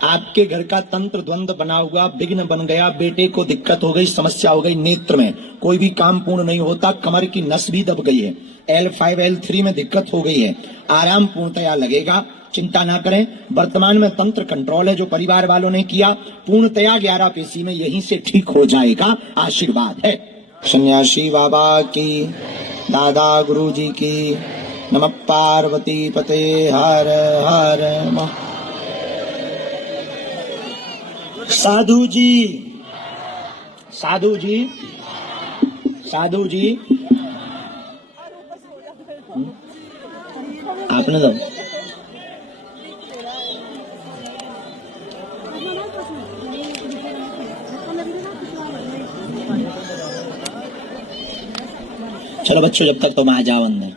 आपके घर का तंत्र द्वंद बना हुआ, विघ्न बन गया, बेटे को दिक्कत हो गई, समस्या हो गई, नेत्र में कोई भी काम पूर्ण नहीं होता, कमर की नस भी दब गई है, L5 L3 में दिक्कत हो गई है, आराम पूर्णतया लगेगा, चिंता ना करें। वर्तमान में तंत्र कंट्रोल है जो परिवार वालों ने किया, पूर्णतया 11 पेशी में यहीं से ठीक हो जाएगा, आशीर्वाद है। सन्यासी बाबा की, दादा गुरु जी की, नमः पार्वती पते हर हर महादेव। साधु जी, साधु जी, साधु जी, आपने दो चलो बच्चों, जब तक तुम आ जाओ अंदर,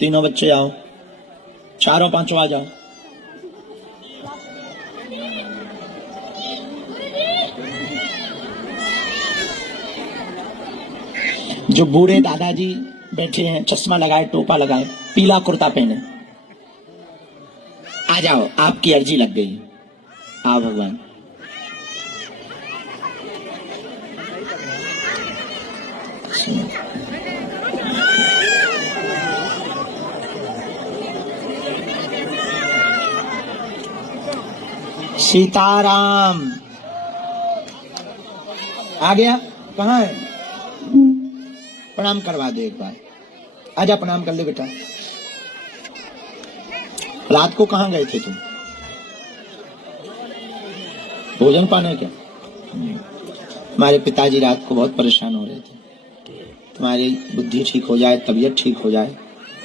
तीनों बच्चे आओ, चारों पांचों आ जाओ। जो बूढ़े दादाजी बैठे हैं, चश्मा लगाए, टोपा लगाए, पीला कुर्ता पहने, आ जाओ, आपकी अर्जी लग गई। आओ भगवान। सीताराम आ गया, कहाँ है? प्रणाम करवा दे एक बार, आजा प्रणाम कर ले बेटा। रात को कहाँ गए थे तुम? भोजन पाने क्या? हमारे पिताजी रात को बहुत परेशान हो रहे थे, तुम्हारी बुद्धि ठीक हो जाए, तबीयत ठीक हो जाए,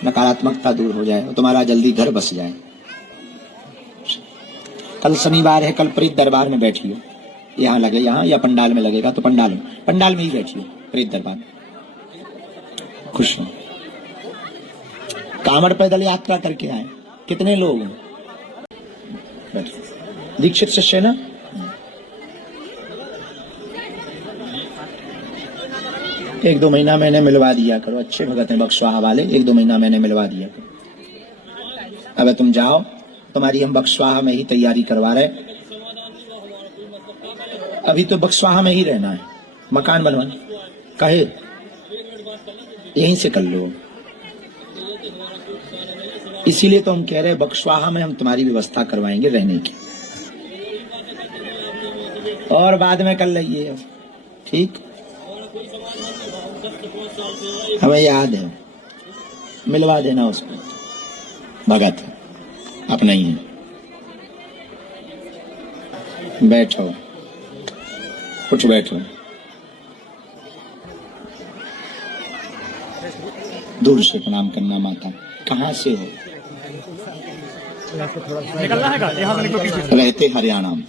नकारात्मकता दूर हो जाए और तुम्हारा जल्दी घर बस जाए। कल शनिवार है, कल प्रीत दरबार में बैठी हो, यहाँ लगे, यहाँ या पंडाल में लगेगा तो पंडाल में ही बैठी हो, प्रीत दरबार। खुश हो। कांवड़ पैदल यात्रा करके आए, कितने लोग हैं? दीक्षित शिष्य ना? एक दो महीना मैंने मिलवा दिया करो, अच्छे भगत हैं बक्सवाहा वाले, एक दो महीना मैंने मिलवा दिया करो। अब तुम जाओ, तुम्हारी हम बक्सवाहा में ही तैयारी करवा रहे, अभी तो बक्सवाहा में ही रहना है, मकान बनवाना कहे यहीं से कर लो। इसीलिए तो हम कह रहे हैं बक्सवाहा में हम तुम्हारी व्यवस्था करवाएंगे रहने की, और बाद में कर लीजिए, ठीक? हमें याद है, मिलवा देना उसको, भगत अपना ही है। बैठो, कुछ बैठो, दूर से प्रणाम करना। माता कहाँ से हो? निकलना है का? यहाँ से रहते हरियाणा में।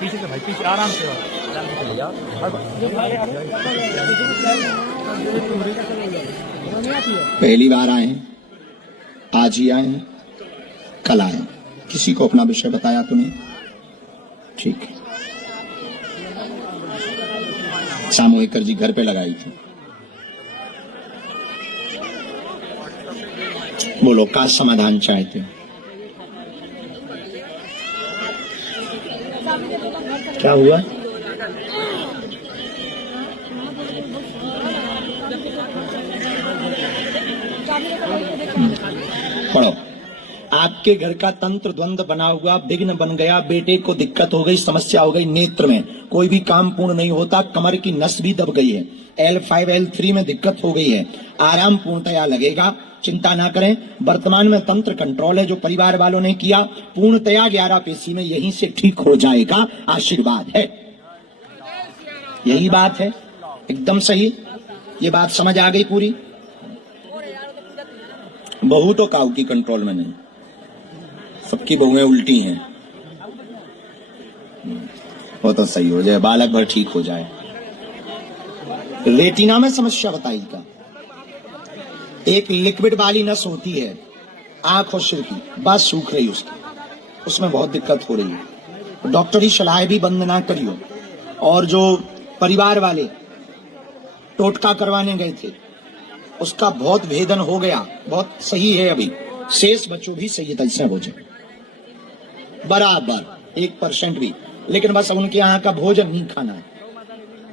पीछे से भाई, पीछे आराम से पहली बार आए हैं, आज ही आए हैं, कल आए हैं, किसी को अपना विषय बताया तो नहीं? ठीक है। सामूहिकर जी घर पे लगाई थी। बोलो, का समाधान चाहते हो? क्या हुआ? पढ़ो। आपके घर का तंत्र द्वंद बना हुआ, विघ्न बन गया, बेटे को दिक्कत हो गई, समस्या हो गई, नेत्र में कोई भी काम पूर्ण नहीं होता, कमर की नस भी दब गई है, L5 L3 में दिक्कत हो गई है, आराम पूर्णतया लगेगा, चिंता ना करें। वर्तमान में तंत्र कंट्रोल है जो परिवार वालों ने किया, पूर्णतया 11 पेशी में यहीं से ठीक हो जाएगा, आशीर्वाद है। यही बात है, एकदम सही। ये बात समझ आ गई पूरी? बहू तो काऊ की कंट्रोल में नहीं, सबकी बहुएं उल्टी हैं। वो तो सही हो जाए, बालक भर ठीक हो जाए। रेटिना में समस्या बताई का, एक लिक्विड वाली नस होती है आंख और सिर की, बस सूख रही उसकी, उसमें बहुत दिक्कत हो रही है। डॉक्टर की सलाह भी बंद ना करियो। और जो परिवार वाले टोटका करवाने गए थे, उसका बहुत भेदन हो गया, बहुत सही है। अभी शेष बच्चों भी सही तैसे भोजन बराबर 1% भी, लेकिन बस उनके यहाँ का भोजन नहीं खाना है,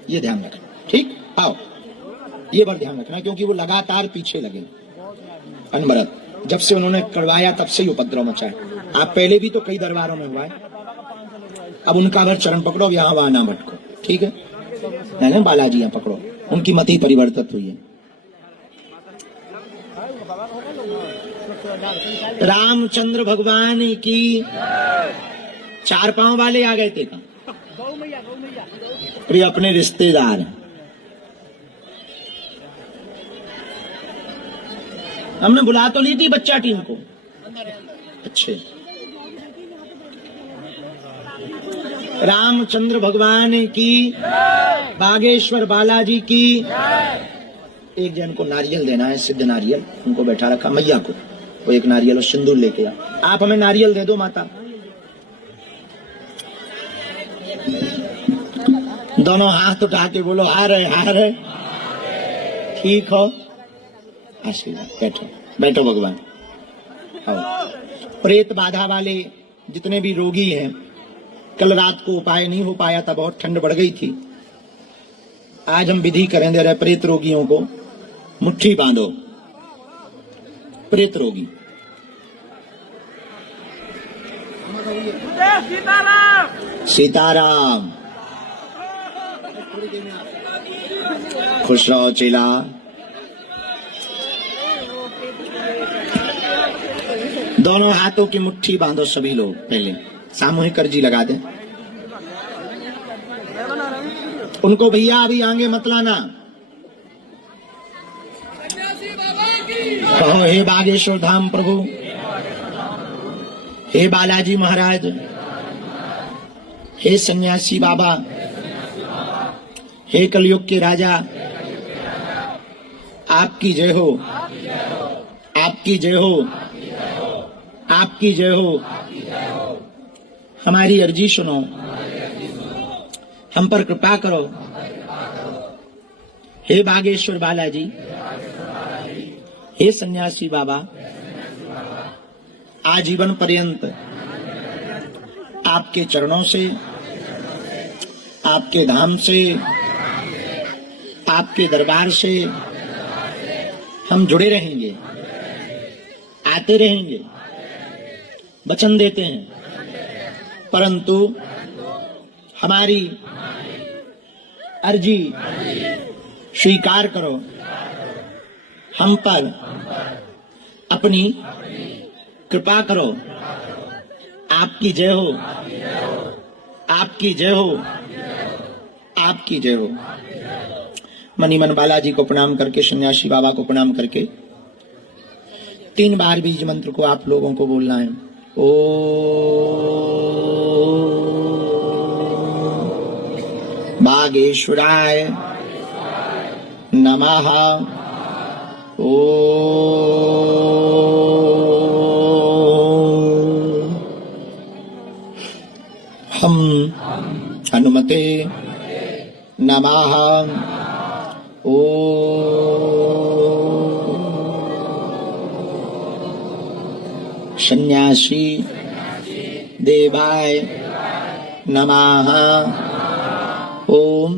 ये ध्यान रखना। ठीक, आओ, ये बार ध्यान रखना, क्योंकि वो लगातार पीछे लगे। अनवरत जब से उन्होंने करवाया तब से ही उपद्रव मचा है। आप पहले भी तो कई दरबारों में हुआ है, अब उनका अगर चरण पकड़ो, यहाँ वहां ना भटको। ठीक है, नहीं बालाजी यहाँ पकड़ो, उनकी मति परिवर्तित हुई है। रामचंद्र भगवान की 4 पांव वाले आ गए थे का प्रिय अपने रिश्तेदार। हमने बुला तो ली थी बच्चा टीम को, अच्छे। रामचंद्र भगवान की, बागेश्वर बालाजी की। एक जन को नारियल देना है, सिद्ध नारियल, उनको बैठा रखा, मैया को वो एक नारियल और सिंदूर लेके आ। आप हमें नारियल दे दो माता। दोनों हाथ उठा के बोलो हार है, हार है। ठीक हो, आशीर्वाद। बैठो बैठो भगवान। आओ। प्रेत बाधा वाले जितने भी रोगी हैं, कल रात को उपाय नहीं हो पाया था, बहुत ठंड बढ़ गई थी। आज हम विधि करें दे रहे प्रेत रोगियों को मुट्ठी बांधो। प्रेत रोगी सीताराम, खुश रहो चेला। दोनों हाथों की मुट्ठी बांधो सभी लोग, पहले सामूहिक अर्जी लगा दें। उनको भैया अभी आगे मत लाना। कहो हे बागेश्वर धाम प्रभु, हे बालाजी महाराज, हे सन्यासी बाबा, हे कलयुग के राजा, आपकी जय हो, आपकी जय हो, आपकी जय हो। हमारी अर्जी सुनो, हम पर कृपा करो। हे बागेश्वर बालाजी, हे सन्यासी बाबा, आजीवन पर्यंत आपके चरणों से, आपके धाम से, आपके दरबार से हम जुड़े रहेंगे, आते रहेंगे, वचन देते हैं। परंतु हमारी अर्जी स्वीकार करो, हम पर अपनी कृपा करो। आपकी जय हो, आपकी जय हो, आपकी जय हो। मनी मन बालाजी को प्रणाम करके, सन्यासी बाबा को प्रणाम करके 3 बार बीज मंत्र को आप लोगों को बोलना है। ओ बागेश्वराय नमः। ओ हम हनुमते नमः। ओ सन्यासी देवाय नमः। ओम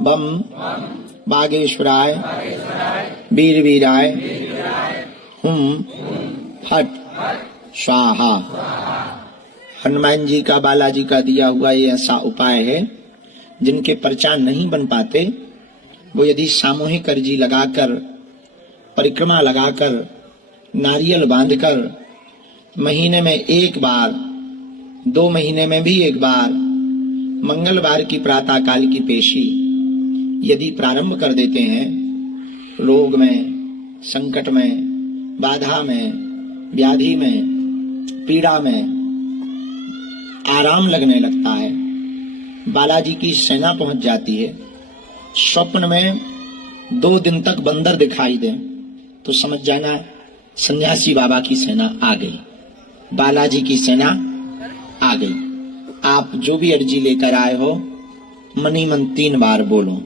बम बागेश्वराय वीरवीराय हुम फट स्वाहा। हनुमान जी का, बालाजी का दिया हुआ ये ऐसा उपाय है, जिनके प्रचार नहीं बन पाते वो यदि सामूहिक अर्जी लगाकर, परिक्रमा लगाकर, नारियल बांधकर महीने में 1 बार, 2 महीने में भी 1 बार, मंगलवार की प्रातः काल की पेशी यदि प्रारंभ कर देते हैं, रोग में, संकट में, बाधा में, व्याधि में, पीड़ा में आराम लगने लगता है। बालाजी की सेना पहुंच जाती है। स्वप्न में 2 दिन तक बंदर दिखाई दे तो समझ जाना सन्यासी बाबा की सेना आ गई, बालाजी की सेना आ गई। आप जो भी अर्जी लेकर आए हो, मनी मन 3 बार बोलो।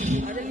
आ जल्दी